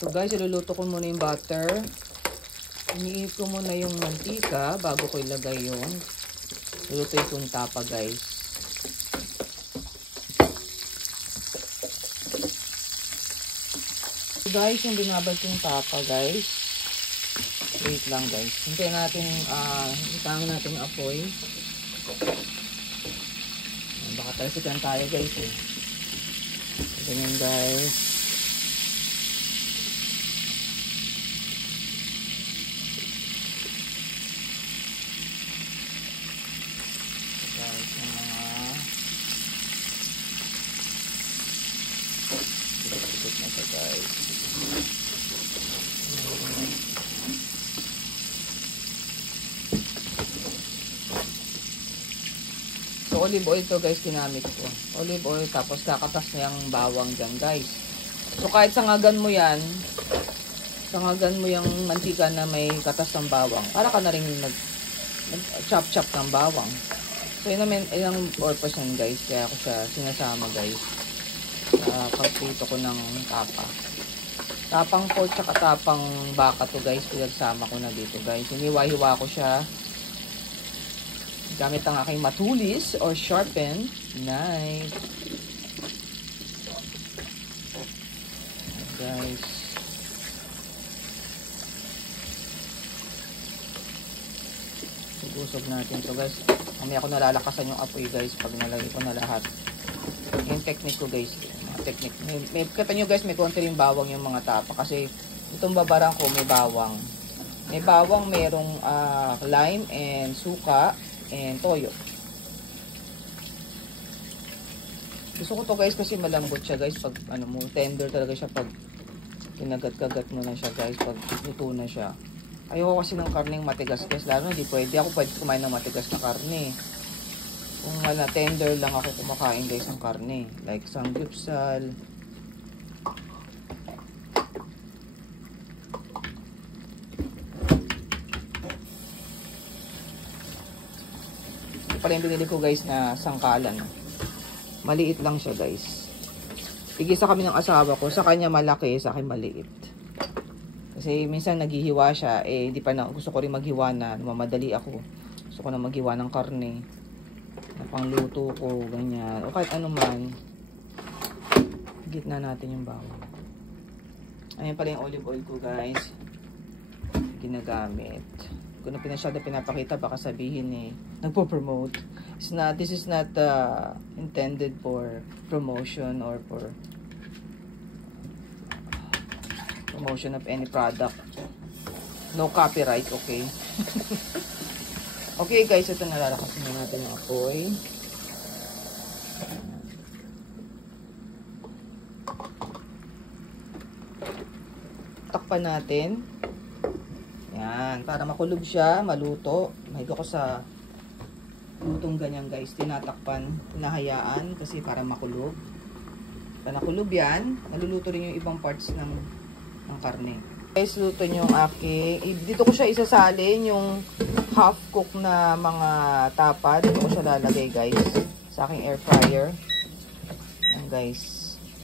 So guys, iluluto ko muna yung butter. Iniinit ko muna yung mantika bago ko ilagay yung lulutuin ko yung tapa guys. So guys, yung binabad ko yung tapa guys. Wait lang guys. Hintayin natin, hintayin natin yung apoy. Baka talasikan tayo guys eh. Ganyan guys. Guys, yung mga ikot na siya guys. So, olive oil to guys, ginamit ko. Olive oil, tapos kakatas na yung bawang dyan guys. So, kahit sangagan mo yan, sangagan mo yung mantika na may katas ng bawang. Para ka na rin nag-chop-chop ng bawang. So, yun naman, ilang purpose yan guys. Kaya ako siya sinasama guys. Pagprito ko ng tapa. Tapang pork tsaka tapang baka to guys. Pinagsama ko na dito guys. Hiniwa-hiwa ko siya. Gamit ang aking matulis or sharpened knife. Guys. Igusog natin to guys. Mamaya ko nalalakasan yung apoy guys pag nalagay ko na lahat. Yung technique ko guys. Mga technique. Kita nyo guys, may konti rin bawang yung mga tapa. Kasi itong babarang ko may bawang. May bawang, merong lime and suka. And toyo. Gusto ko to guys kasi malambot siya guys pag ano mo, tender talaga siya pag kinagat-kagat mo na siya guys, pag luto na siya. Ayoko kasi ng karneng matigas guys, lalo hindi pwede kumain ng matigas na karne. Kung wala tender lang ako kumakain guys ng karne, like samgyeopsal. Pala yung binili ko guys na sangkalan. Maliit lang siya guys. Igisa kami ng asawa ko. Sa kanya malaki, sa akin maliit. Kasi minsan naghihiwa siya. Eh, di pa na, gusto ko rin maghiwa na. Mamadali ako. Gusto ko na maghiwa ng karne. Na pangluto ko, ganyan. O kahit ano man. Gitna natin yung bawang. Ayan pala yung olive oil ko guys. Ginagamit. Kung na pinapakita, baka sabihin eh, nagpo-promote. This is not intended for promotion or for promotion of any product. No copyright, okay? Okay guys, ito nalalakasin na natin yung apoy. Takpan natin. Yan, para makulog siya, maluto. Mahiga ko sa lutong ganyan guys. Tinatakpan, hinahayaan kasi para makulog. Pag nakulog yan, naluluto rin yung ibang parts ng karne. Guys, luto nyo yung aking. Dito ko siya isasalin yung half cook na mga tapa. Dito ko siya lalagay guys sa aking air fryer. Yan guys.